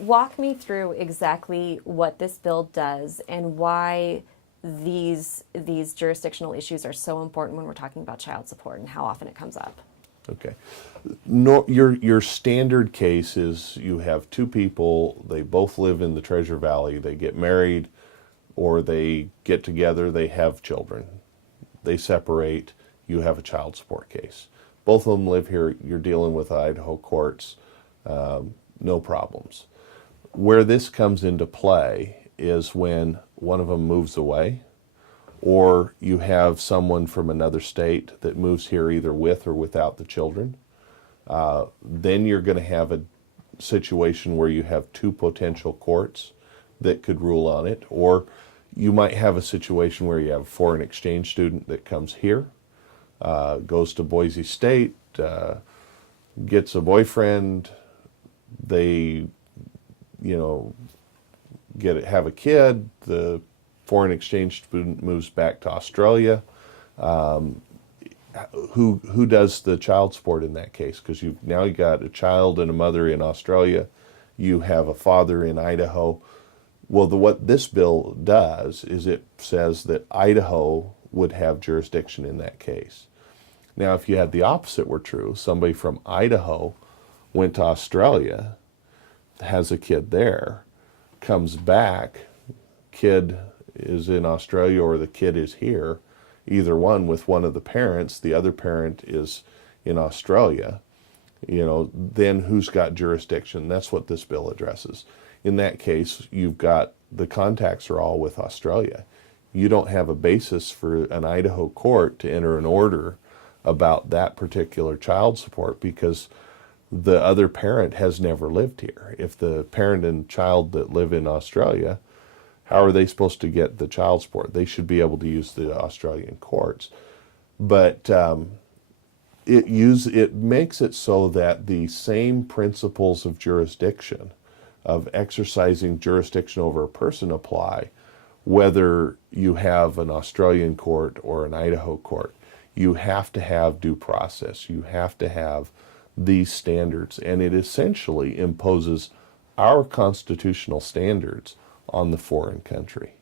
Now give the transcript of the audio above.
walk me through exactly what this bill does and why these jurisdictional issues are so important when we're talking about child support and how often it comes up. Okay. No, your standard case is you have two people, they both live in the Treasure Valley, they get married or they get together, they have children. They separate, you have a child support case. Both of them live here, you're dealing with Idaho courts, no problems. Where this comes into play is when one of them moves away, or you have someone from another state that moves here either with or without the children. Then you're going to have a situation where you have two potential courts that could rule on it, or you might have a situation where you have a foreign exchange student that comes here, goes to Boise State, gets a boyfriend, they, have a kid, the foreign exchange student moves back to Australia. Who does the child support in that case? Because you've now got a child and a mother in Australia, you have a father in Idaho. Well, what this bill does is it says that Idaho would have jurisdiction in that case. Now, if you had the opposite were true, somebody from Idaho went to Australia, has a kid there, comes back, kid is in Australia or the kid is here, either one with one of the parents, the other parent is in Australia, then who's got jurisdiction? That's what this bill addresses. In that case, you've got the contacts are all with Australia. You don't have a basis for an Idaho court to enter an order about that particular child support because the other parent has never lived here. If the parent and child that live in Australia, how are they supposed to get the child support? They should be able to use the Australian courts. But it makes it so that the same principles of jurisdiction, of exercising jurisdiction over a person apply, whether you have an Australian court or an Idaho court. You have to have due process. You have to have these standards, and it essentially imposes our constitutional standards on the foreign country.